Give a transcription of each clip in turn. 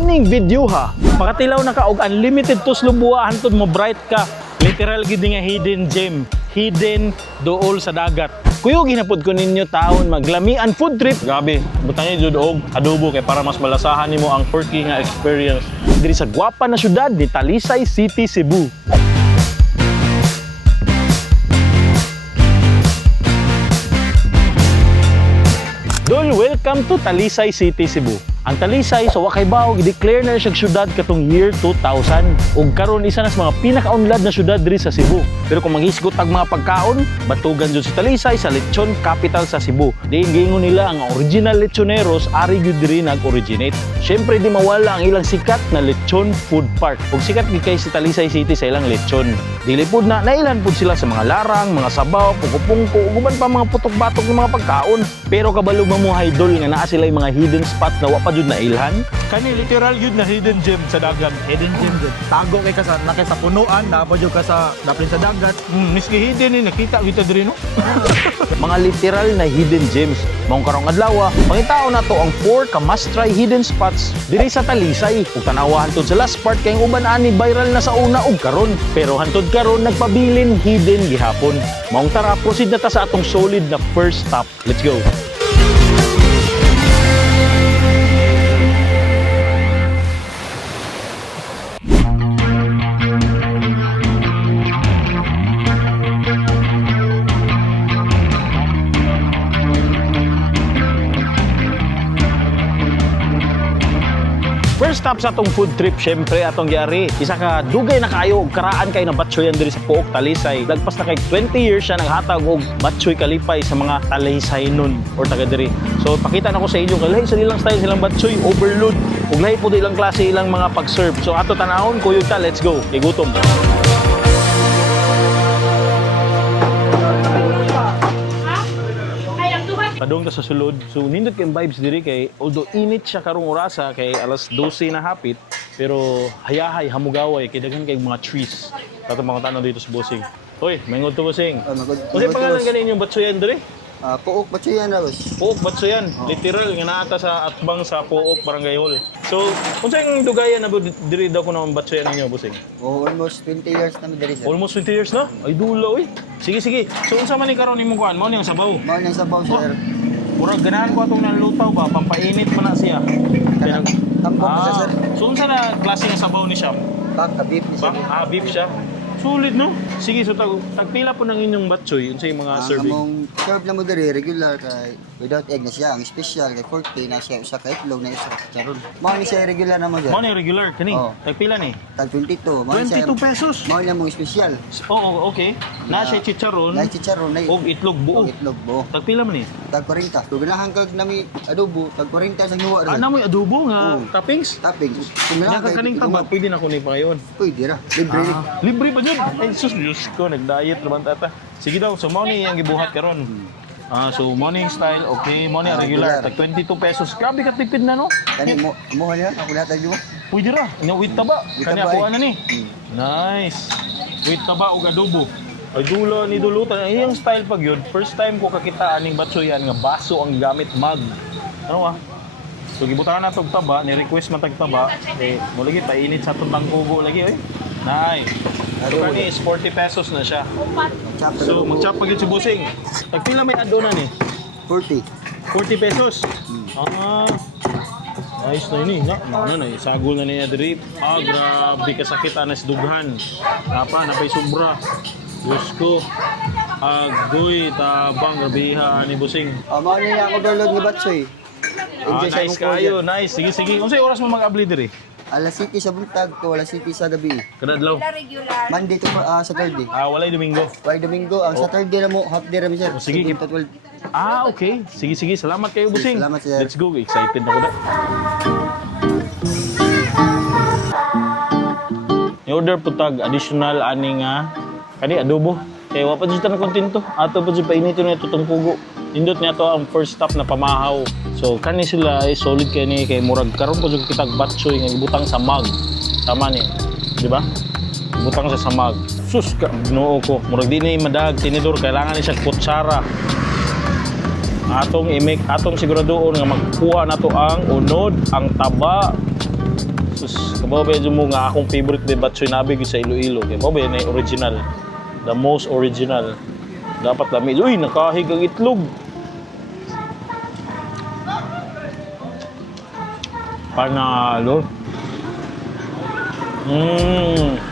Kaning video ha, makatilaw na ka og unlimited to slubuha hantod mo bright ka. Literal gid nga hidden gem, hidden dool sa dagat. Kuyo ginapod ko ninyo taon maglamian food trip. Gabi, butang jud og adobo kay para mas malasahan nimo ang quirky nga experience diri sa gwapa na syudad ni Talisay City, Cebu. Dol, welcome to Talisay City, Cebu. Ang Talisay sa Wakaybaw i-declare na siyang syudad katong year 2000 ug karon isa na sa mga pinakaunlad na syudad diri sa Cebu. Pero kung maghisgot ang mga pagkaon, batugan jud si Talisay sa lechon capital sa Cebu. Diin gingon nila ang original lechoneros ari gyud diri nag-originate. Syempre di mawala ang ilang sikat na lechon food park. Ug sikat gid kay si Talisay City sa ilang lechon. Dili pud na nailan pud sila sa mga larang, mga sabaw, pungko-pungko ug uban pa mga putok-batok ng mga pagkaon. Pero kabalo mamuhay dol nga naa sila yung mga hidden spots na wa pa jud na ilhan. Kani literal yun na hidden gem sa dagat. Hidden gem din. Tago kay ka sa nakay sa punuan, dapat jud ka sa dapin sa dagat. Miski hidden ni nakita kita diri no. Mga literal na hidden gems. Maong karong adlaw, pangitaon nato ang 4 ka must try hidden spots diri sa Talisay. Ug tanawa hantod sa last part kay uban ani viral na sa una ug karon. Pero hantod karon nagpabilin hidden gihapon. Maong tara proceed na ta sa atong solid na first stop. Let's go. First stop sa atong food trip, syempre atong gyari. Isa ka dugay na kayo og karaan kay na batchoyan diri sa Puok Talisay. Lagpas na kay 20 years siya naghatag og batchoy kalipay sa mga Talisay nun or taga diri. So pakita na ko sa inyo kay lahi sa ilang style silang batchoy overload ug lahi pud ilang klase ilang mga pag-serve. So ato tanahon kuyog ta, let's go. Kay gutom. Padung ta sa sulod. So nindot kay vibes diri kay although init siya karong orasa kay alas 12 na hapit pero hayahay hamugaway kay daghan kay mga trees. Tato mga tanong dito sa Bossing. Hoy, mangod to Bossing. Kasi pangalan ganin yung batsoyan diri? Puok Batchoyan na boss. Puok batsoyan. Literal nga naata sa atbang sa Puok Barangay Hall. So unsa yung dugayan na diri daw ko naman batsoyan ninyo Bossing? Almost 20 years na diri sir. Almost 20 years na? Ay dula oy. Sige sige. So unsa man ni karon imong kuan? Mao ni ang sabaw. Mao nang sabaw sir. Murag ganahan ko atong nalutaw ba, pampainit pa na siya. Tambok na sir. So unsa na klase ng sabaw ni siya? Baka beef ni sir. Beef siya. Solid no? Sige, so tagpila po ng inyong batchoy, unsa yung mga serving? Among serve na mo diri regular kay without egg na siya. Ang special kay 40 na siya usa ka itlog na isa charon. Mao ni siya regular na mo diri. Mao ni regular kani. Oo. Tagpila ni? Tag 22. Mao ni siya. 22 pesos. Mao ni among special. Oo, okay. Na siya chicharon. Na chicharon na Og itlog buo. itlog buo. Tagpila man ni? Tag 40. Kung ganahan kag nami adobo, tag 40 sa nyuwa ron. Ana mo adobo nga Oo. toppings? Topping. Kung ganahan Nga kaning taba, pwede na ko ni pangayon. pwede ra. Libre. Libre ba yun? Ay, sus, Diyos ko, nag-diet naman tata. Sige daw, so mo ni ang gibuhat karon. So morning style, okay, morning regular, tag 22 pesos. Grabe ka tipid na no? Kani mo niya ako natag mo. Pwede ra, with taba. With Kani taba ako eh. na ni. Nice. With taba ug adobo. Ay dulo ni dulutan. Ay yung style pag yun. First time ko kakita aning batchoyan nga baso ang gamit mug. Ano ah? So gibutahan na tog taba, ni request man tag taba. Eh mo lagi painit sa tutang kugo lagi eh. Nice. So kani is 40 pesos na siya. So mag-chop pag yun si Bossing. Tagpila may add-on na ni? 40. 40 pesos. Ah. Nice na yun eh. Ano na, sagol na niya diri. Grabe kasakitan na si dughan. Napay sobra. Diyos ko. Agoy, tabang, grabiha ni Bossing. Mao ni ako download ni Batsoy. Nice kayo. Nice. Sige, sige. Kung sa'yo oras mo mag-abli diri? Alas 7 sa buntag to alas 7 sa gabi. Kadadlaw? Monday to Saturday. Walay Domingo. Why Domingo, ang Saturday na mo, half day ra mi sir. Sige. 7 to 12. Okay. Sige, sige. Salamat kayo, Bossing. Salamat, sir. Let's go. Excited ako na. I-order po tag additional aning kani adobo. Kaya wa pa jud ta na kontento. Ato pa jud painito na itong pugo. Indot niya to ang first stop na pamahaw. So kani sila ay solid kay ni kay murag karon ko jud kitag batchoy nga ibutang sa mug. Tama ni, di ba? Ibutang sa mug. Sus ka ginoo ko. Murag di ni madag tinidor kailangan ni siya kutsara. Atong siguraduon nga magkuha na to ang unod, ang taba, Sus, kabaw ba yun mo nga akong favorite ba batsoy nabig sa Iloilo. Kaya ba yun ay original. The most original. Dapat lami. Uy, nakahig ang itlog. Panalo.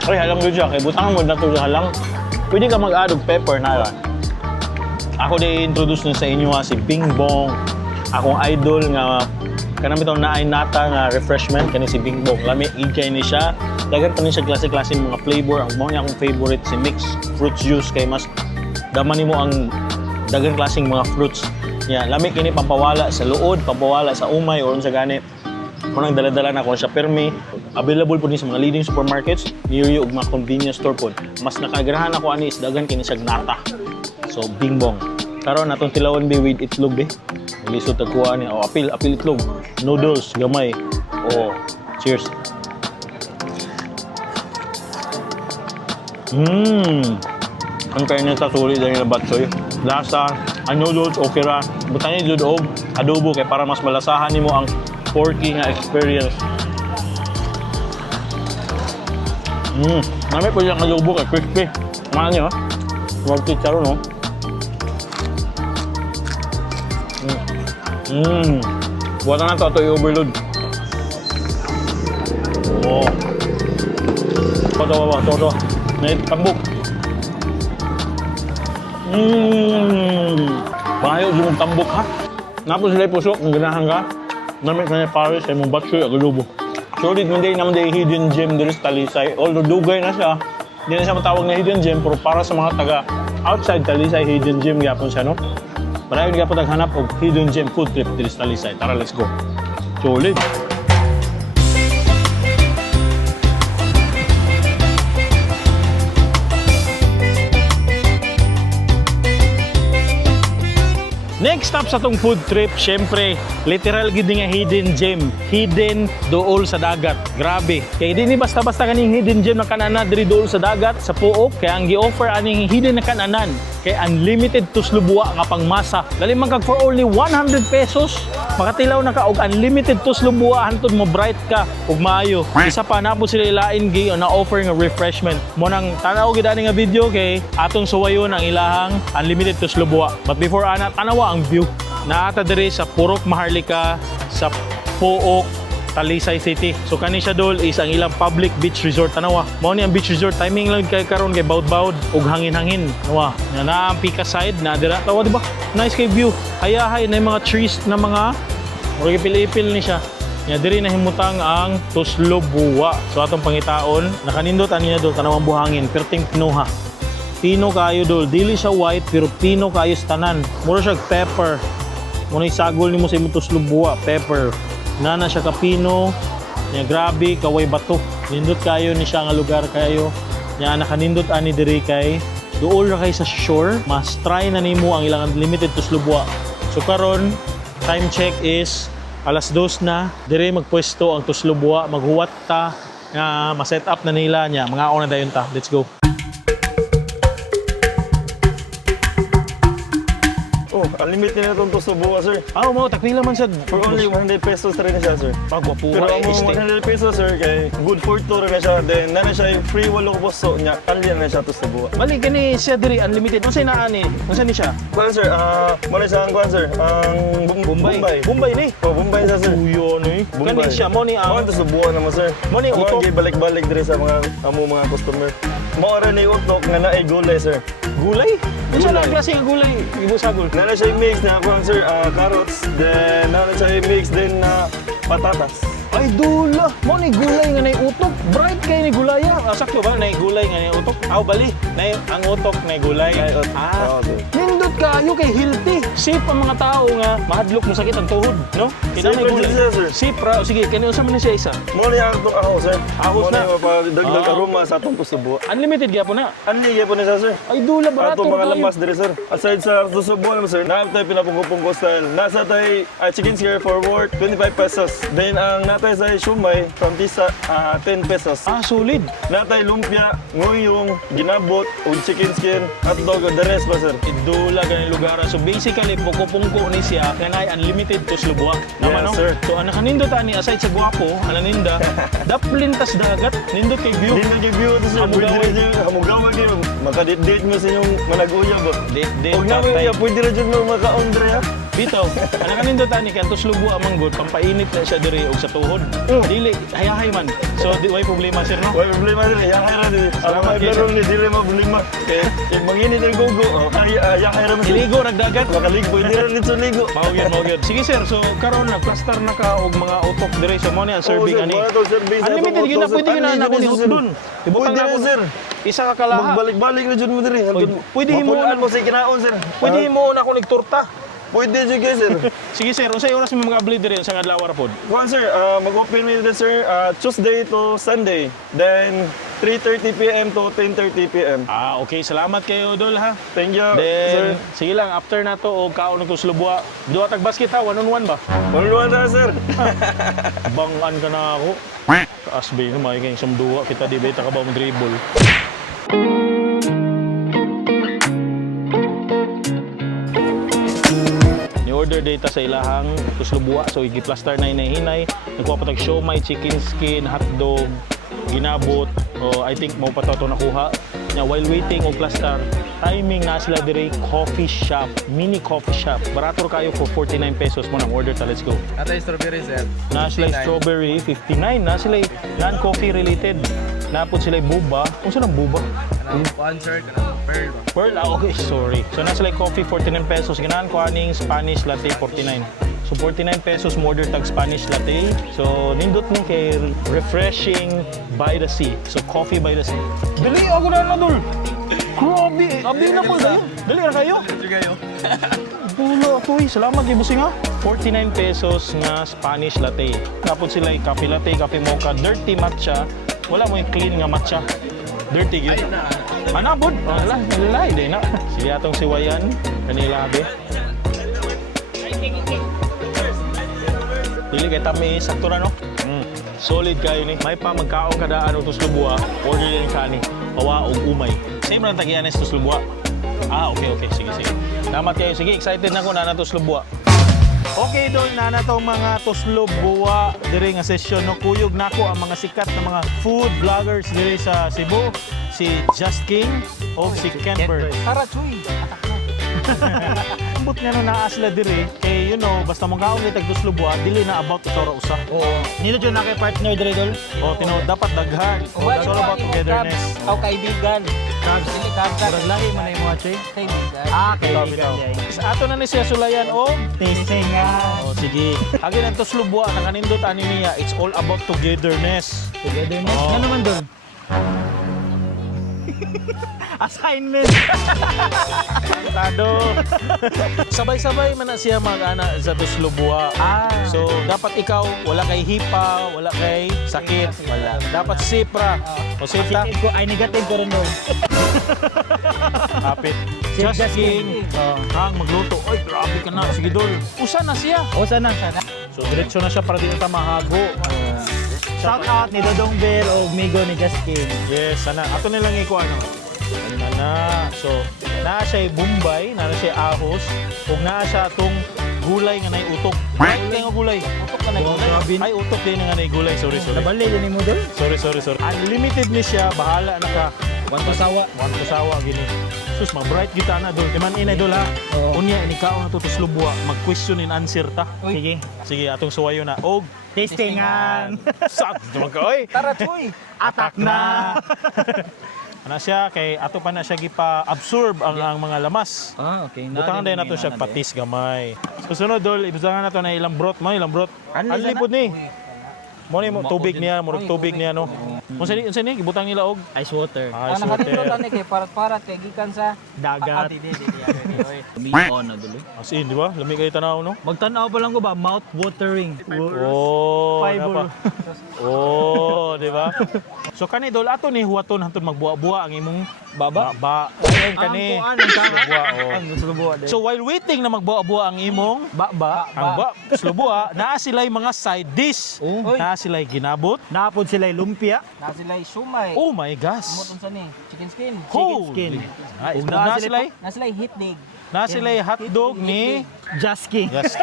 Ay, halang yun siya. Kaya butang mo na ito sa halang. Pwede ka mag-add og pepper na yan. Ako na-introduce na sa inyo si Bing Bong. Akong idol nga kanang bitaw na ay nata nga refreshment kani si Bing Bong. Lami igay ni siya. Dagan pa ni siya klase-klase mga flavor. Ang mao niya akong favorite si mixed fruit juice kay mas daman nimo ang dagang klaseng mga fruits. Yeah, lami kini pampawala sa luod, pampawala sa umay or sa gani. Kunang dala-dala na ko siya permi. Available po ni sa mga leading supermarkets, near you ug mga convenience store po. Mas nakagarahan ako ani is dagan kini siya nata. So Bing Bong. Karon natong tilawan bi with itlog be. Lisod tagkuha ni apil itlog. Noodles gamay. Oh, cheers. Ang fairness sa sulit dahil na batsoy. Lasa, ang noodles okay ra. Butang niya jud og adobo kay para mas malasahan nimo ang porky nga experience. Nami po yung adobo kay crispy. Kumain niyo ha? Huwag chicharon no? Buwatan na ito i-overload. Oh. Ito. Naitambok. Bayo yung tambok ha. Napos sila puso, kung ganahan ka. Namit na niya Paris, ay mong batsoy, agalubo. Solid man din naman din hidden gem dito sa Talisay. Although dugay na siya, hindi na siya matawag na hidden gem, pero para sa mga taga outside Talisay, hidden gem yapon siya, no? Marami nga po naghanap og hidden gem food trip dito sa Talisay. Tara, let's go. Solid. Next stop sa tong food trip, syempre, literal gid nga hidden gem. Hidden dool sa dagat. Grabe. Kay di ni basta-basta kaning hidden gem na kanana diri dool sa dagat sa Puok. Kaya ang gi-offer aning hidden na kananan kay unlimited tuslubwa nga pangmasa. Dali man kag for only 100 pesos, makatilaw na ka og unlimited tuslubwa hantod mo bright ka ug maayo. Isa pa na po sila ilain gi na offer nga refreshment. Mo nang tanaw gid ani nga video kay atong suwayon ang ilahang unlimited tuslubwa. But before ana tanawa ang view. Naata diri sa Purok Maharlika sa Puok, Talisay City. So kani siya dol is ang ilang public beach resort tanawa. Mao ni ang beach resort timing lang kay karon kay bawd-bawd ug hangin-hangin. Tanawa. Na ang Pika side na dira. Tawa di ba? Nice kay view. Hayahay na mga trees na mga murag ipil-ipil ni siya. Nya diri na himutang ang Tuslobuwa. So atong pangitaon, nakanindot ani na dol tanawang buhangin, perting pinuha. Pino kayo dol, dili siya white pero pino kayo sa tanan. Mura siya pepper. Muna isagol nimo sa imong Tuslobuwa, pepper. Nana siya ka pino. Nya grabe kaway bato. Nindot kayo ni siya nga lugar kayo. Nya nakanindot ani diri kay duol ra kay sa shore. Mas try na nimo ang ilang unlimited Tuslobuwa. So karon time check is alas 2 na. Diri magpwesto ang Tuslobuwa, maghuwat ta nga ma-set up na nila nya. Mga una dayon ta. Let's go. Oh, unlimited na itong Tuslobuwa, sir. Mo takpila man siya. For only 100 pesos rin na siya, sir. Pagwapuha Pero eh, ang 100 pesos, sir, kay good for tour na siya. Then, na siya yung free walo puso niya. Alyan na siya Tuslobuwa. Bali kani siya diri unlimited. Unsay naa ni? Unsa ni siya? Kuan, sir, muna siya ang kuan, sir. Ang Bombay. Bombay ni. Oh, Bombay siya, sir. Uyo ni. Kani siya mo ni Ang Tuslobuwa naman, sir. Mo ni utok. Ang balik-balik diri sa mga mga customer. Maara ni utok nga naay gulay, sir. Gulay? Unsa na Gulay. klase nga gulay? Ibo sagol. Nana siya yung mix na kuan, sir, carrots. Then, nana siya yung mix din na patatas. Ay dula. Mo ni gulay nga nay utok. Bright kay ni gulaya. Sakto ba nay gulay nga nay utok? Aw bali. Nay ang utok nay gulay. Oo, sir. Nindot kayo kay healthy. Safe ang mga tao nga mahadlok mo sakit ang tuhod, no? Kita Safe nay gulay. siya, sir. Safe ra. Sige, kani unsa man ni siya isa? Mo ni ang ahos, sir. Ahos Mo na. ni mapagdagdag Ah. aroma sa atong Tuslobuwa. Unlimited gyapon na. Anli po niya, sir. Ay dula barato Atong mga kayo. lamas diri, sir. Aside sa Tuslobuwa naman, sir, naam tayo pinapungkupungko style. Nasa tayo chicken scare for worth 25 pesos. Then ang natay sa shumay from tisa 10 pesos. Solid. Natay lumpia, nguyong, ginabot, o chicken skin, hotdog, the rest ba, sir? Idula sila ganang lugar. So basically, pungko-pungko ni siya, kanay unlimited to slubwa. Tama, Yes, no? sir. So, ang nakanindot ani, aside sa guwapo, ananinda, daplintas dagat, nindot kay view. Hindi na give you ito sir. Pwede Hamugaway. rin yung hamugawag yun. Makadate-date mo sa inyong manag-uyab. Date, Huwag namin tatay. iya, pwede rin dyan mo maka-ondre ha. Bitaw, ang nakanindot ani, kaya to slubwa amang good, pampainit na siya diri og sa tuhod. Dili, hayahay man. So, di way problema, sir, no? Wala problema rin, yakay rin. Ang Salamat mga kayo, garo ni Dili mo problema. Eh, manginit ang gogo, yakay rin mo sir. Iligo, nagdagat. Makalig, pwede rin dito ligo. Mawagyan. Sige sir, so karon nagplaster na ka og mga utok dire so mo ni ang serving ani. Unlimited yun na pwede yun na ako ni doon. Ibutang na ako sir. Isa ka kalaha. Magbalik-balik na dyan mo diri. Pwede mo Mapulaan mo sa kinaon sir. Pwede mo na ako nigtorta. Pwede dyan kayo sir. Sige sir, unsay oras mo mga abli dire sa adlaw ra pod? One sir, mag-open with sir Tuesday to Sunday. Then 3:30 p.m. to 10:30 p.m. Ah, okay. Salamat kayo dol ha. Thank you sir. Then sige lang after na to og kaon to slubwa. Duha tag basket ha, 1-on-1 ba? Maluwan na sir. Bangan ka na ako. Asbe no may kay isang duwa kita di beta ka ba mo dribble. Ni-order data sa ilahang tuslubwa so i-plaster na hinahinay. Nagkuha pa tag siomai, chicken skin, hotdog, ginabot. O I think mo pa to nakuha. Nya while waiting og plaster, timing na sila dire coffee shop, mini coffee shop. Barato kayo for 49 pesos mo nang order ta. Let's go. Atay strawberry sir. Na sila strawberry 59, na sila non-coffee related. Napod sila buba. Kung saan ang buba? Kanang concert, kanang pearl ba? Pearl, okay, sorry. So nasa like coffee 49 pesos. Ganahan ko aning Spanish latte 49. So 49 pesos mo order tag Spanish latte. So nindot mo kay refreshing by the sea. So coffee by the sea. Dali ako na dul. Grabe, available kayo. Dali ra kayo. Sige kayo. Dulo ako salamat kay busing ha. 49 pesos nga Spanish latte. Tapos sila yung coffee latte, coffee mocha, dirty matcha. Wala mo yung clean nga matcha. Dirty gyud. Anabod, wala, nalilay din na. Sige atong siwayan, kanila be. Dili kay tami sakto ra no. Solid kayo ni. May pa magkaon kada ano to slubwa, order din kani. Pawa og umay. Same ra tagianes to slubwa. Ah, okay, sige. Salamat kayo. Sige, excited na ko na to slubwa. Okay, doon na tong mga tuslubwa diri nga session no kuyog nako ang mga sikat na mga food vloggers diri sa Cebu, si Just King o si Kenbert. Tara, chuy. Ambot nga no naa sila diri kay you know basta mong kaon ni tag tuslubwa dili na about ito ra usa. Oo. Nino dyan na kay partner diri dol. O tino dapat daghan. It's all about togetherness. Aw kaibigan. Cubs. Dili kabsat. Murag lahi man na yung mga chuy. Kaibigan. Bitaw. Ato na ni siya sulayan o Testing nga. Oh, sige. Agi ang tuslubwa nakanindot ani niya. It's all about togetherness. Togetherness. Oo. Ano naman doon? Assignment. Tado. Sabay-sabay man na siya mag-ana sa tuslubwa. So, dapat ikaw, wala kay hipa, wala kay sakit. Wala. Dapat sipra. O sipta. Positive ko ay negative ko rin doon. Kapit. Just Just King. Hang magluto. Oy, grabe ka na. Sige, Dol. Usa na siya. O sana sana. So, diretso na siya para di na tayo mahago. Shout out ni Dodong Bear o Migo ni Just King. Yes, sana. Ato nilang ikuha, ano? Ano na. So, naa siya Bombay, naa siya ahos, ug naa siya atong gulay nga nay utok. Gulay nga gulay. Utok ka na gulay. Ay, utok din nga nay gulay. Sorry. Nabali yun mo doon? Sorry. Unlimited ni siya, bahala na ka. One pasawa. One kusawa gini. Sus, ma-bright kita na dol. Timan inay dol ha. Oo. Unya inikaw na to tuslubwa, mag-question and answer ta. Sige. Sige, atong suwayo na. Og Testingan. sak, duman ka oy. Tara, chuy. Atak na. Ana siya kay ato pa na siya gipa-absorb ang mga lamas. Okay. Butangan din nato siya patis gamay. Susunod dol, ibutangan nato na ilang brot mo, ilang brot. Anli pud ni. Mo ni mo tubig niya, murag tubig niya no. Unsa ni gibutang nila og Ice water. ice Ang nakatito water. tani kay parat-parat kay gikan sa Dagat. Di. Bihon na dulo. As in, di ba? Lamig kayo tanaw no. Magtanaw pa lang ko ba mouth watering. Oh, Fiber. Oh, di ba? So kani dol ato ni huwaton hantod magbuwa-buwa ang imong Baba? ba. Ayun kani. Ang kuan Buwa, oh. ang gusto buwa din. So while waiting na magbuwa-buwa ang imong ang slubuha, naa sila'y mga side dish. Naa sila'y ginabot. Napod sila lumpia. Na sila sumay. Oh my gosh. Moton sa ni chicken skin. Holy. Chicken skin. Nice. Ug Na sila'y na sila hitdig. Na sila hotdog ni Jasky. Yes.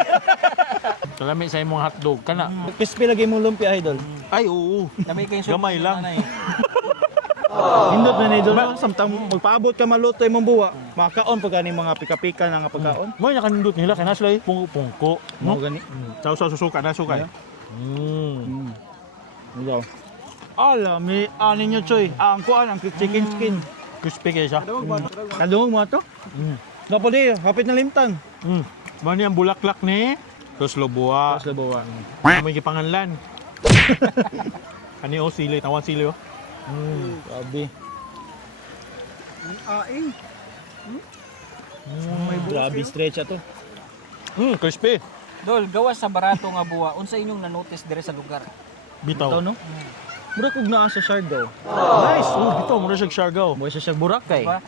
Salami sa imong hotdog kana. Crispy lagi mong lumpia, idol. Ay oo. Gamay lang. Hindot na ni idol. Samtang magpaabot ka maluto imong buwa, makaon pa gani mga pika-pika na nga pagkaon. Mo nya kanindot nila kana sila pungko-pungko. Mo gani. Sausaw susuka na suka. Ikaw. Ala, may ani nyo, Choy. Ang kuan, ang chicken skin. Crispy kaya siya. Kadungog mo to? Napoli, hapit na limtan. Mani ang bulaklak ni Tuslobua. Labawa. May gipanganlan. Ani o sili, tawan sili o. Grabe. Grabe stretch ato. Crispy. Dol, gawas sa barato nga buwa, unsa inyong na-notice dire sa lugar? Bitaw. Ito, no? Mura kog naa sa Siargao. Nice. Bitaw mo na siya Siargao. Mo siya Boracay. Diba?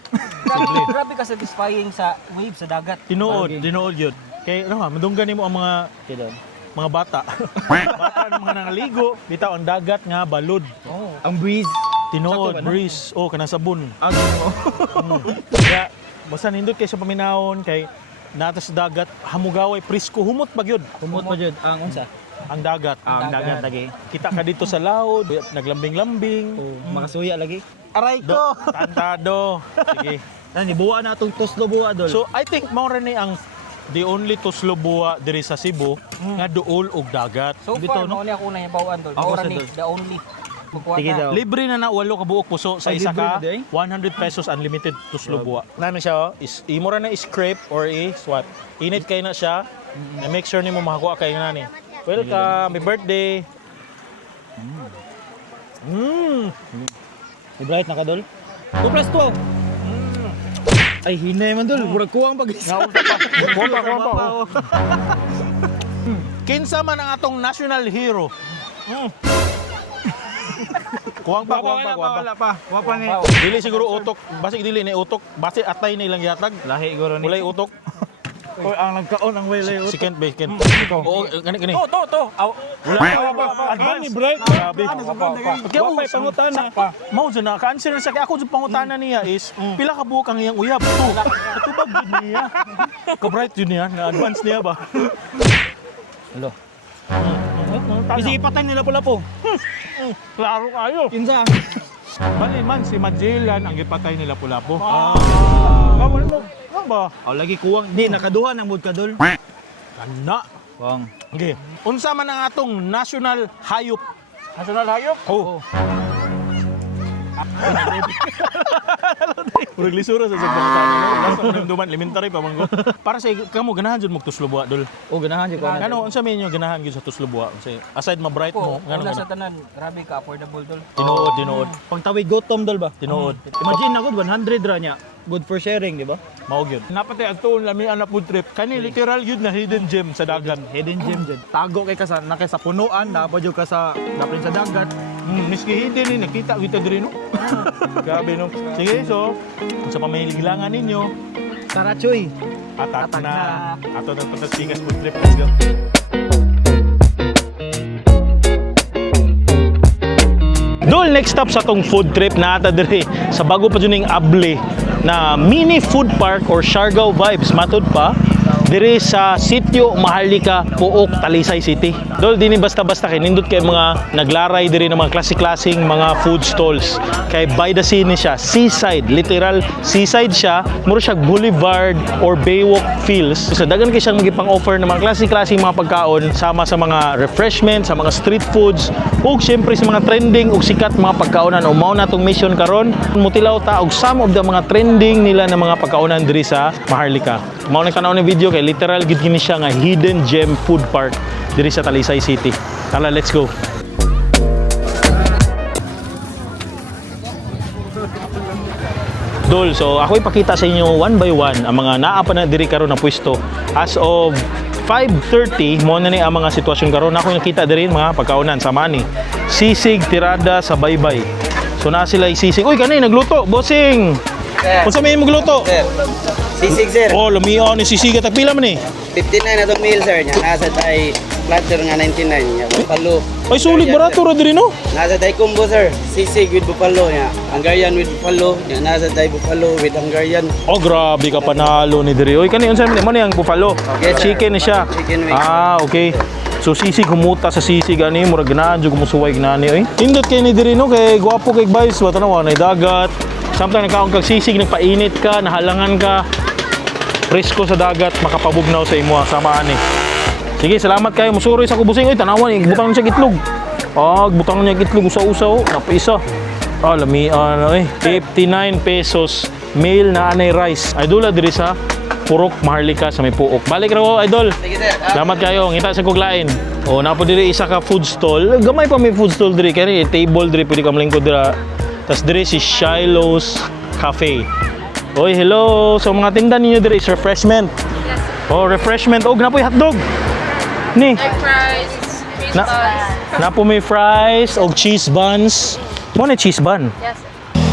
Grabe ka satisfying sa wave sa dagat. Tinuod yun. Kay ano nga, madunggan nimo ang mga bata. Bata ang mga nangaligo, bitaw ang dagat nga balod. Ang breeze. Tinuod, Sakto ba na? breeze, kana sabon. Mo. Kaya basta nindot kay sa paminahon kay nata sa dagat hamugaway presko humot bagyod Humot pa jud ang unsa? ang dagat. Ang dagat lagi. Kita ka dito sa laod, naglambing-lambing. Makasuya lagi. Aray ko! Tantado. Sige. Ani buwa na atong Toslo buwa, dol. So I think mao ra ni ang the only Tuslobua diri sa Cebu nga duol og dagat. So Dito, far, no? no? Ako na ibawaan dol. Ako Ora sa ni, dol. the only. Pagkuha Sige daw. Libre na walo ka buok puso sa Ay, isa libre ka na di, 100 pesos unlimited Tuslobua. Nami siya is imo ra na scrape or i-swap. Init kay na siya. Na make sure nimo makakuha kay nani. Welcome, happy birthday. Ni Bright na ka, dol. 2 plus 2. Ay, hinay man, dol. Murag kuwang pag-isa. Kuha pa. Kinsa man ang atong national hero? Kuwang pa. Wala pa. Wala pa ni. Dili siguro utok, basi dili ni utok, basi atay na ilang yatag. Lahi guro ni. Ulay utok. Oy, ang nagkaon ang waylay. Si Kent ba, Kent? Oo, gani. To. Aw. Advance ni Bright. Grabe. Kaya mo may pangutana. Mao dyan na, ka-answer na sa kaya ako dyan pangutana niya is, pila ka buok ang iyang uyab? Katubag dyan niya. Ka-Bright yun niya, na-advance niya ba? Hello. Kasi ipatay nila pala po. Klaro kayo. Kinsa? Bali man, si Magellan ang ipatay nila Pulapo. Kamu mo, ano ba? Aw lagi kuwang. Di nakaduha ng mood ka, dol. Kana. Kuwang. Okay. Unsa man ang atong national hayop? National hayop? Oh. Purag lisura sa pangutana. Basta duman elementary pa manggo. Para sa kamo ganahan jud mo Tuslobua, dol. O ganahan di ko. Ano unsa man inyo ganahan gyud sa Tuslobua? Kasi aside ma bright mo, Ko, ngano una sa ka? tanan, grabe ka, affordable dol. Tinuod. Pangtawid gutom, dol ba? Tinuod. Imagine na gud 100 ra niya. Good for sharing, di ba? Mao gyud. Napatay ang tuon lami ana food trip. Kani literal gyud na hidden gem sa dagat. Hidden gem dyan. Tago kay ka sa nakay sa punuan, napad yung ka sa napin sa dagat. Miski hidden ni nakita kita diri no. Grabe no. Sige, so unsa pa may ligilangan ninyo? Tara, Choy. Atak Atak na. na. Ato ng Pagkasigas food trip. Let's go. Dol, next stop sa tong food trip na ata diri sa bago pa juning Able na mini food park or Siargao vibes matud pa diri sa Sitio Maharlika, Puok, Talisay City. Dol, dini basta-basta kay nindot kay mga naglaray diri ng mga klase-klaseng mga food stalls. Kay by the sea ni siya, seaside, literal seaside siya, muro siya boulevard or baywalk feels. So dagan kay siyang magipang-offer ng mga klase-klaseng mga pagkaon sama sa mga refreshment, sa mga street foods, ug syempre sa mga trending ug sikat mga pagkaonan. O mao na tong mission karon, mutilaw ta og some of the mga trending nila na mga pagkaonan diri sa Maharlika. Mao na tanaw ni video kay literal gid kini siya nga hidden gem food park diri sa Talisay City. Tara, let's go. Dol, so ako ipakita sa inyo one by one ang mga naa pa na diri karon na pwesto. As of 5:30 mo na ni ang mga sitwasyon karon. Ako nakita diri mga pagkaonan sa mani. Sisig tirada sa baybay. So na sila sisig. Uy, kanay nagluto, bossing. Unsa may magluto? Sisig, sir. Oh, lumion ni sisig at pila man ni? 59 na itong meal, sir. Nya, nasa tayo platter nga 99. Nya, buffalo. Ay, sulit barato ra diri no? Nasa tayo combo, sir. Sisig with buffalo. Nya, Hungarian with buffalo. Nya, nasa tayo buffalo with Hungarian. Oh, grabe ka panalo ni diri. Oy, kani unsa man mo yang buffalo? Yes, sir. Chicken ni siya. Chicken wings. Ah, okay. So sisig humuta sa sisig ani murag ganahan jud kumusuway gnani oy. Indot kay ni diri no kay gwapo kay guys, wa tanaw na dagat. Samtang nagkaon kag sisig nagpainit ka, nahalangan ka. Presko sa dagat makapabugnaw sa imo sama ani. Sige, salamat kayo. Musuroy sa kubusing oy, tanawan butang siya gitlog. Butang niya gitlog usaw-usaw, napaisa. Lami ano eh, 59 pesos meal na anay rice. Idol diri sa Purok Maharlika sa may Puok. Balik ra ko, idol. Sige, sir. Salamat kayo, ngita sa kuglain. Napo diri isa ka food stall. Gamay pa may food stall diri kay table diri pwede ka malingkod dira. Tas diri si Shiloh's Cafe. Oy, hello. So mga tinda ninyo diri is refreshment. Yes. Refreshment. Napoy hotdog. Ni. Egg fries, cheese buns. Napo may fries og cheese buns. Mo na cheese bun. Yes.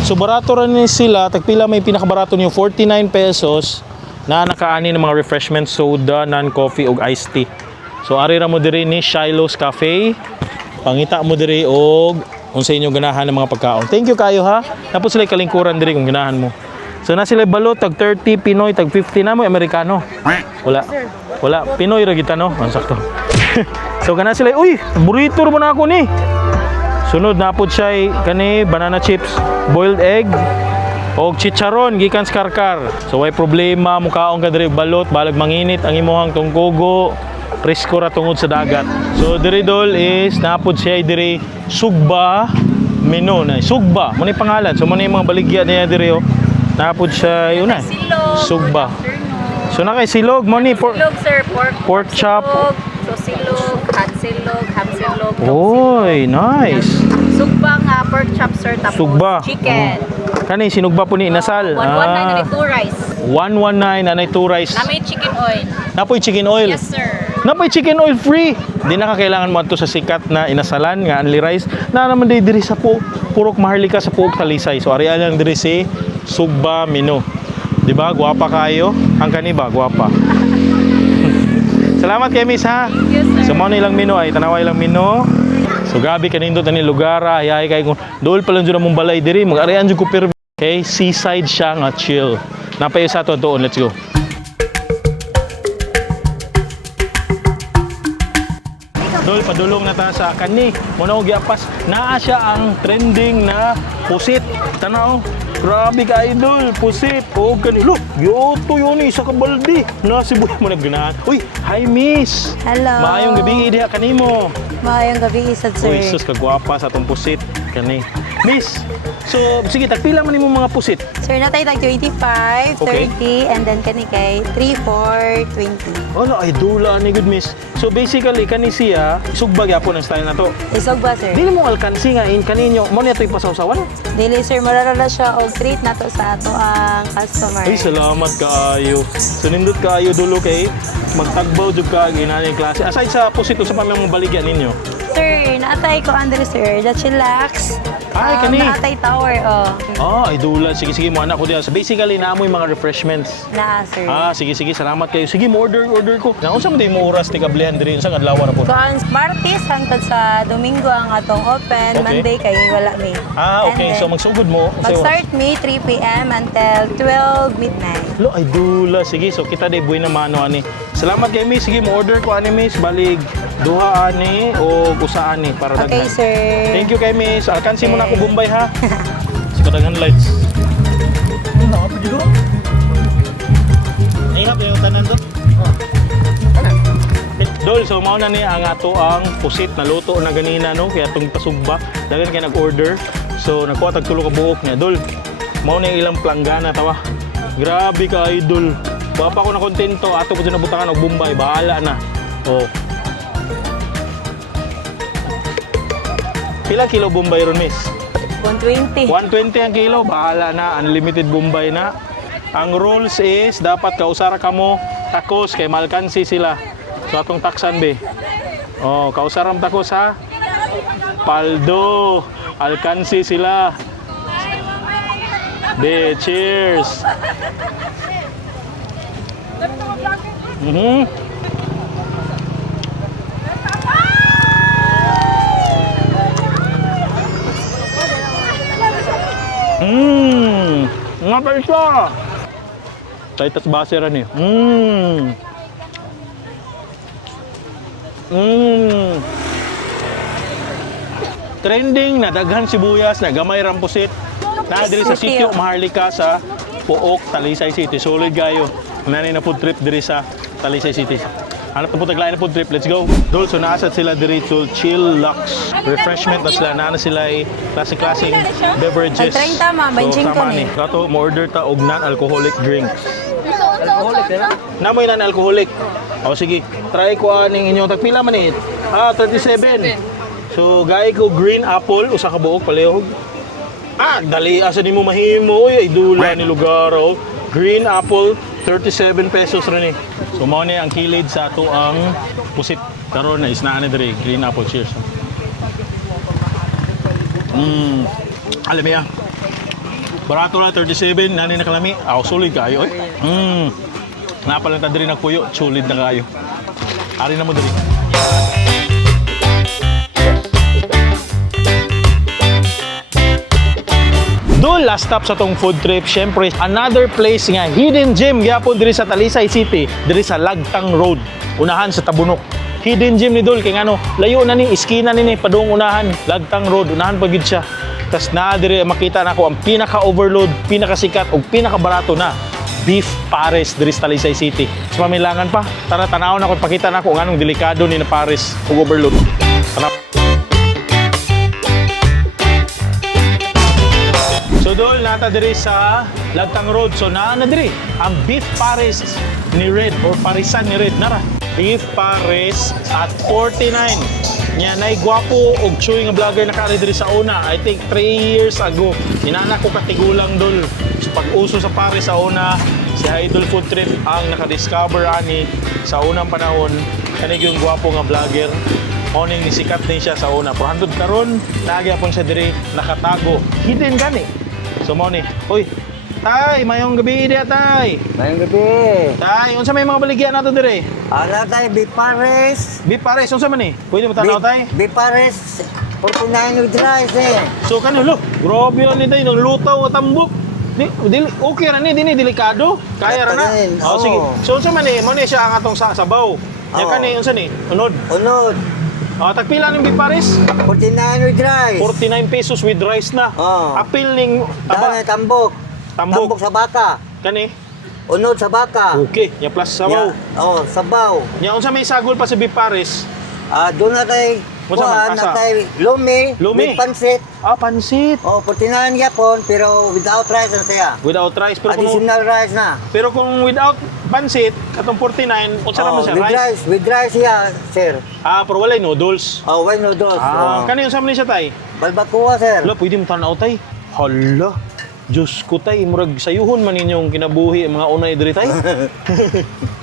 So barato ra ni sila, tagpila may pinakabarato niyo 49 pesos na nakaani ng mga refreshment, soda, non-coffee og iced tea. So ari ra mo diri ni Shiloh's Cafe. Pangita mo diri og unsa inyo ganahan ng mga pagkaon. Thank you kayo ha. Tapos sila kalingkuran diri kung ganahan mo. So na sila balot tag 30 Pinoy tag 50 na mo Amerikano. Wala. Pinoy ra kita no. Ang sakto. So kana sila uy, burrito ra man ako ni. Sunod na pod siya kani banana chips, boiled egg og chicharon gikan sa karkar. So way problema mukaon ka diri balot balag manginit ang imong tungkugo. Presko ra tungod sa dagat. So diri dol is napod siya diri sugba menu na sugba mo ni pangalan. So mo ni mga baligya niya diri napod siya yun na sugba. So na kay silog mo ni Silog, sir. pork chop. Silog, so silog, hot silog, ham silog, Oy, nice. sugba nga pork chop, sir. Tapos Sugba. chicken. Kani sinugba po ni inasal. 119 na 2 rice. 119 anay 2 rice. Na may chicken oil. Napoy chicken oil. Yes, sir. Napoy chicken oil free. Di na kailangan mo ato sa sikat na inasalan nga only rice. Na naman diri sa Purok Maharlika sa Puok Talisay. So ari lang diri si Sugba menu. Di ba? Guwapa kayo. Ang kani ba? Guwapa. Salamat kay Miss ha. Yes, sir. So mo nilang menu ay tanaway lang menu. So gabi kanindot ani lugar ay kay kung dol pa lang jud mong balay diri mag-arian jud ko per okay, seaside siya nga chill. Napayo sa ato doon, let's go. Dol, padulong na ta sa kani. Muna og giapas, naa siya ang trending na pusit. Tanaw, grabe ka idol, pusit. O kani, look, yoto yun isa ka baldi. Na sibuy mo nagganahan. Uy, hi miss. Hello. Maayong gabi diha kanimo. Maayong gabi isad, sir. Uy, sus kagwapa sa atong pusit kani. Miss, so sige tagpila man nimo mga pusit. Sir, natay tag 25, Okay. 30, and then kani kay 3, 4, 20. Ano ay dula ni good miss. So basically kani siya sugba gyapon ang style na to. Isog ba, sir? Dili mo alkansi nga in kaninyo mo niya to'y pasawsawan. Dili, sir, mararala siya og treat nato sa ato ang customer. Ay salamat kaayo. So nindot kaayo dulo kay magtagbaw jud ka ginani klase. Aside sa pusito sa pamang baligyan ninyo. Sir, naatay ko andre, sir. The chillax. Ay, kani. Naatay tower, Ay dula sige sige mo anak ko diha. So basically naamoy mga refreshments. Naa, sir. Sige sige salamat kayo. Sige mo order ko. Na unsa man di mo oras ti kablihan diri unsa adlaw na po. Kuan Martes hangtod sa Domingo ang atong open, Okay. Monday kay wala mi. Okay. So magsugod mo. Mag-start mi 3 p.m. until 12 midnight. Lo, ay dula. Sige, so kita day buhay na mano ani. Salamat kay Miss. Sige, mo order ko ani Miss. Balig duha ani o usa ani para Okay, daghan. sir. Thank you kay Miss. Alkansi mo na ako Bombay ha. So kadaghan lights. Ano pa dito? Ay hap yung tanan to. Dol, so mao na ni ang ato ang pusit na luto na ganina no kaya tong pasugba. Daghan kay nag-order. So nakuha tag tulo ka buok niya. Dol, mao na yung ilang planggana tawa. Grabe ka idol. Bapa ko na kontento ato ko nabutangan og Bombay, bahala na. Oh. Pila kilo Bombay ron, miss? 120. 120 ang kilo, bahala na, unlimited Bombay na. Ang rules is dapat kausara ka mo takos kay malkansi sila. So atong taksan be. Oh, kausaram takos ha. Paldo, alkansi sila. Be, cheers. Nga pa isa! Taitas base rin eh. Trending na daghan sibuyas na gamay rampusit. Na diri sa sitio Maharlika sa Puok, Talisay City. Solid gayo. Nanay na food trip diri sa Talisay City. Hanap na po taglain na food trip. Let's go. Dol, so naasat sila diri to Chill Lux. Refreshment na sila. Naana sila ay klaseng-klaseng beverages. Ay, 30 ma, 25 tama ni. Kato, mo-order ta og non-alcoholic drinks. Namoy non-alcoholic. O sige, try ko aning inyong tagpila man eh. 37. So, gaya ko green apple, usa ka buok palihog. Dali asa ni mo mahimo oy, idula ni lugar oh. Green apple 37 pesos rin eh. So mao ni ang kilid sa ato ang pusit karon na isnaan ni diri green apple. Cheers. Alam niya. Barato na 37 nani na kalami. Solid kayo eh. Napalan ta diri nagpuyo, solid na kayo. Ari na mo diri. Doon, last stop sa tong food trip, syempre, another place nga, hidden gem, gyapon diri sa Talisay City, diri sa Lagtang Road, unahan sa Tabunok. Hidden gem ni Dol, kay ngano, layo na ni, iskina ni padung unahan, Lagtang Road, unahan pagid siya. Tas na diri makita nako ang pinaka-overload, pinakasikat, ug pinakabarato na beef pares diri sa Talisay City. Sa pamilangan pa, tara tanaw na ko, pakita nako ang anong delikado ni na pares ug overload. Tara. So doon, nata diri sa Lagtang Road. So naa na diri ang beef pares ni Red or parisan ni Red. Nara, beef pares at 49. Nya nay gwapo og chuy nga vlogger nakari diri sa una. I think 3 years ago. Inana ko katigulang dol. So, pag-uso sa pares sa una, si Idol Food Trip ang nakadiscover ani sa unang panahon. Kani yung gwapo nga vlogger. Morning ni sikat din siya sa una. 400 karon, nagyapon siya diri nakatago. Hidden gani. So mo ni, uy, tay, mayong gabi diya, tay. Mayong gabi. Tay, unsa may mga baligyan nato dire? Ala tayo, beef pares. Beef pares, unsa man ni? Pwede mo tanaw, tay? Beef pares, 49 with rice eh. So kanyo, lo, grabe yan ni tay, nang lutaw o tambok. Okay ra ni, dini delikado. Kaya ra na. Oo. Sige. So unsa man ni, mo ni siya ang atong sabaw. Nya Oo. kani unsa ni? Unod. Unod, Tagpila ng beef pares? 49 with rice. 49 pesos with rice na. Oo. Apil ning Dahil tambok. Tambok. Tambok sa baka. Kani? Unod sa baka. Okay, nya plus sabaw. Sabaw. Nya unsa may sagol pa sa beef pares? Doon na tayo, What's that, na asa? tayo, lumi, Lumi. with pansit. Pansit. 49 yapon, pero without rice na siya. Without rice Additional rice na. pero kung without pansit katong 49 unsa naman siya with rice, with rice siya, sir. pero walay noodles. White noodles. Kani unsa man ni siya tay? Balbacoa, sir. Hala, pwede mo tanaw tay. Hala. Diyos ko tay, murag sayuhon man ninyong kinabuhi ang mga unay diri tay.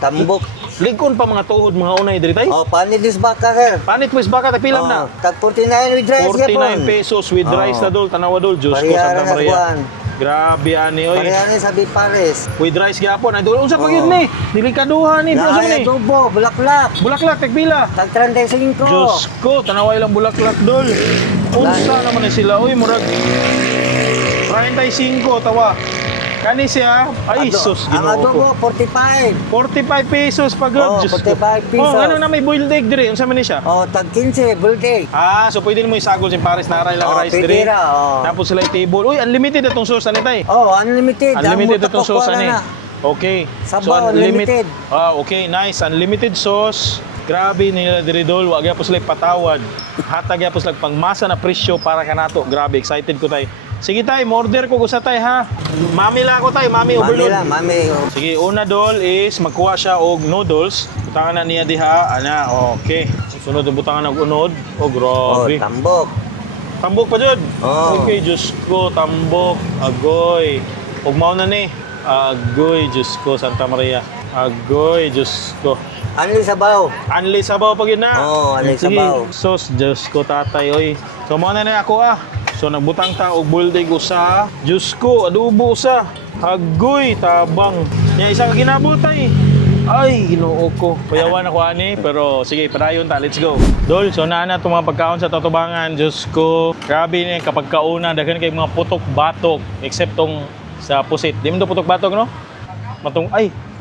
Tambok. Ligon pa mga tuod mga unay diri tay. Panidis baka, sir. Panit wis baka tapilam na. Tag 49 with rice 49 yapon. pesos with rice na dol, tanawa dol. Diyos ko, Parehara Santa na Maria. kuwan. Grabe ani oy. Parehara sa beef pares. With rice gyapon. Ay dol unsa pa gyud ni? Delikaduhan ni. Unsa man ni? Tubo, bulaklak. Bulaklak tagpila. Tag 35. Diyos ko, tanaway lang bulaklak dol. Unsa naman na sila, uy, murag 35 tawa. Kani siya, ay sus, Ang ginoo ko. adobo, 45. 45 pesos pagod, Diyos ko. 45 pesos. Ano na may boiled egg dire, unsa man ni siya? Tag 15, bulke. So pwede mo isagol si Paris na aray lang rice dire. pwede ra, Tapos sila table. Uy, unlimited itong sauce ani tay. Unlimited. Unlimited Ang itong sauce mutakok ani. wala na. Okay. Sabaw, unlimited. Okay, nice. Unlimited sauce. Grabe nila diri dol, wa gyapon sila patawad. Hatag gyapon sila pangmasa na presyo para kanato. Grabe, excited ko tay. Sige tay, order ko sa tay ha. Mami lang ako tay, mami overload. Mami. Sige, una dol is magkuha siya og noodles. Butangan na niya diha, ana. Okay. Sunod butangan og unod. Grabe. Tambok. Tambok pa jud. Oo. Okay, Diyos ko, tambok, agoy. Ug mao na ni. Agoy, Diyos ko, Santa Maria. Agoy, Diyos ko. Anli sabaw. Anli sabaw pag yun na. Anli Sige, sabaw. sos, Diyos ko, tatay, oy. So, mao na ako So, nagbutang ta og boiled egg usa. Diyos ko, adobo usa. Agoy, tabang. Nya isa ka ginabot ay. Ay, ginoo ko. Payawan ako ani, pero sige, padayon ta. Let's go. Dol, so na itong mga pagkaon sa Tatubangan. Diyos ko, grabe ni kapag kauna, daghan kay mga putok-batok. Except tong sa pusit. Di mo ito putok-batok, no?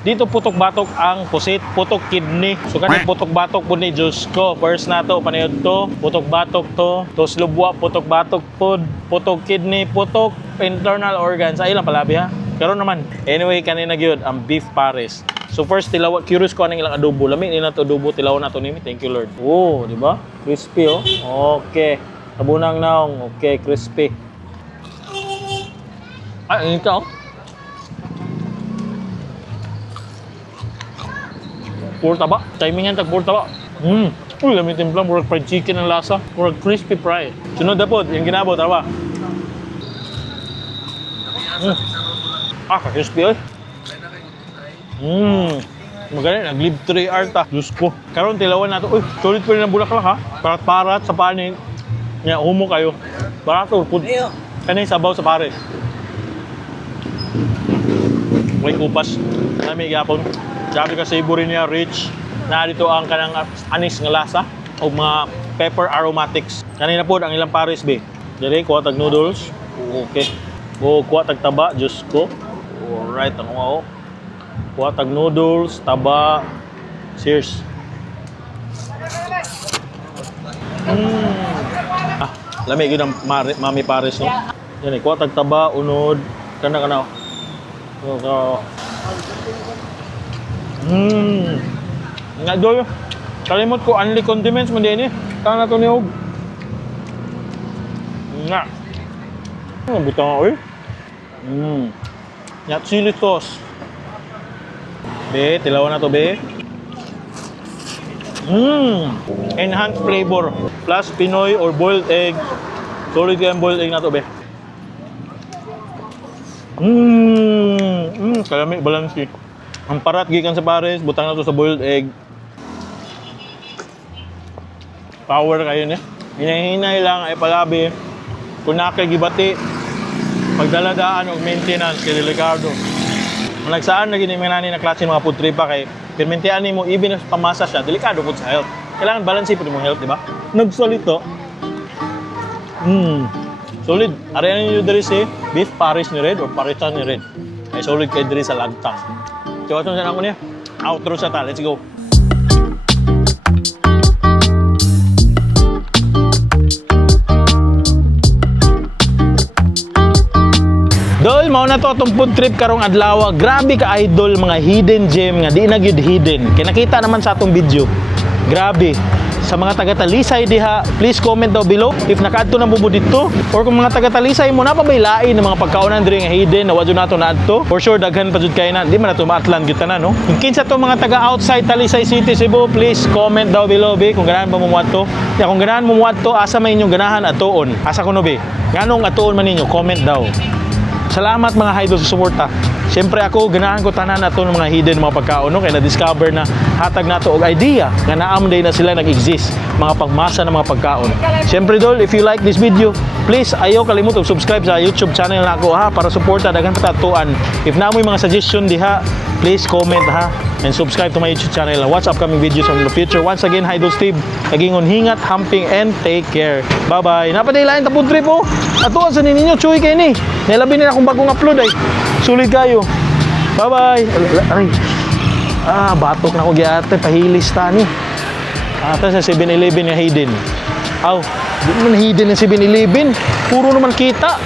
Dito putok-batok ang pusit, putok kidney. So kanang putok-batok po ni Diyos ko. First na to, panayod to, putok-batok to. Tos lubwa, putok-batok po. Putok kidney, putok internal organs. Ay lang palabi ha. Karon naman. Anyway, kanina gyud ang beef pares. So first, tilaw, curious ko anong ilang adobo. Lami ni na to adobo, tilaw na to nimi. Thank you Lord. Oh, di ba? Crispy oh. Okay. Tabunang naong. Okay, crispy. Ay, ini ka oh. Puro taba. Timingan tag puro taba. Uy, lami timplang. Murag fried chicken ang lasa. Murag crispy fry. Sunod na po, yung ginabot, taba. Crispy eh. Magaling, nag-live 3 hours ta. Diyos ko. Karon tilawan nato. Uy, solid pa rin ang bulaklak ha. Parat-parat sa panin. Nga, humo kayo. Barato. Kanay sabaw sa pares. May kupas. Nami gapon. Sabi ka savory niya, rich. Na dito ang kanang anis nga lasa. O mga pepper aromatics. Kanina po ang ilang pares be. Dere, kuha tag noodles. Okay. O, kuha tag taba. Diyos ko. Alright, ano nga o. Kuha tag noodles, taba. Cheers. Lamig yun ang mami pares no. Yan eh, kuha tag taba, unod. Kana. Nga doy. Kalimot ko, only condiments mo din eh. Kana to niyog. Nga. Butang ako eh. Nga, chili sauce. Be, tilawan na to be. Enhanced flavor. Plus Pinoy or boiled egg. Solid yung boiled egg na to be. Kalami, balansi. Ang parat gikan sa pares, butang na to sa boiled egg. Power kayo niya. Hinahinay lang ay palabi. Kung nakagibati, pagdaladaan o maintenance kay delikado. Nagsaan na gini mga na klase mga food trip pa kay permentian mo even if pamasa siya, delikado po sa health. Kailangan balance po yung health, di ba? Nagsolito. Solid. Ariyan niyo diri si beef pares ni Red or parisan ni Red. Ay solid kay diri sa lagtang. Tiwaton sa nako niya. Outro sa ta. Let's go. Dol, mao na to atong food trip karong adlaw. Grabe ka idol mga hidden gem nga di na gyud hidden. Kay nakita naman sa atong video. Grabe. Sa mga taga-Talisay diha, please comment down below if nakaadto na mo dito or kung mga taga-Talisay mo na pa may lain ng mga pagkaonan diri nga hidden na wadyo nato naadto. For sure daghan pa jud kay na. Di man nato maatlan gyud tanan no. Kung kinsa to mga taga-outside Talisay City, Cebu, please comment down below be kung ganahan pa mo muadto. Ya kung ganahan mo muadto, asa may inyong ganahan atoon. Asa kuno be? Nganong atoon man ninyo? Comment daw. Salamat mga idol sa suporta. Siyempre ako, ganahan ko tanan na ito ng mga hidden mga pagkaon. No? Kaya na-discover na hatag na ito og idea nga naamday na sila nag-exist. Mga pagmasa ng mga pagkaon. Siyempre dol, if you like this video, please ayaw kalimut og subscribe sa YouTube channel na ako ha para suporta daghan patatuan. If namoy mga suggestion diha, please comment ha and subscribe to my YouTube channel. Watch upcoming videos in the future. Once again, Idol Steve, nagingon hingat, hamping, and take care. Bye-bye. Napaday lain tapon trip oh. Atuan sa ninyo, chuy kayo ni. Nilabi na akong bagong upload ay. Sulit kayo. Bye-bye. Aray. Batok na ko gyate, pahilis ta ni. Ata sa 7-Eleven nga hidden. Aw, di man hidden yung 7-Eleven. Puro naman kita.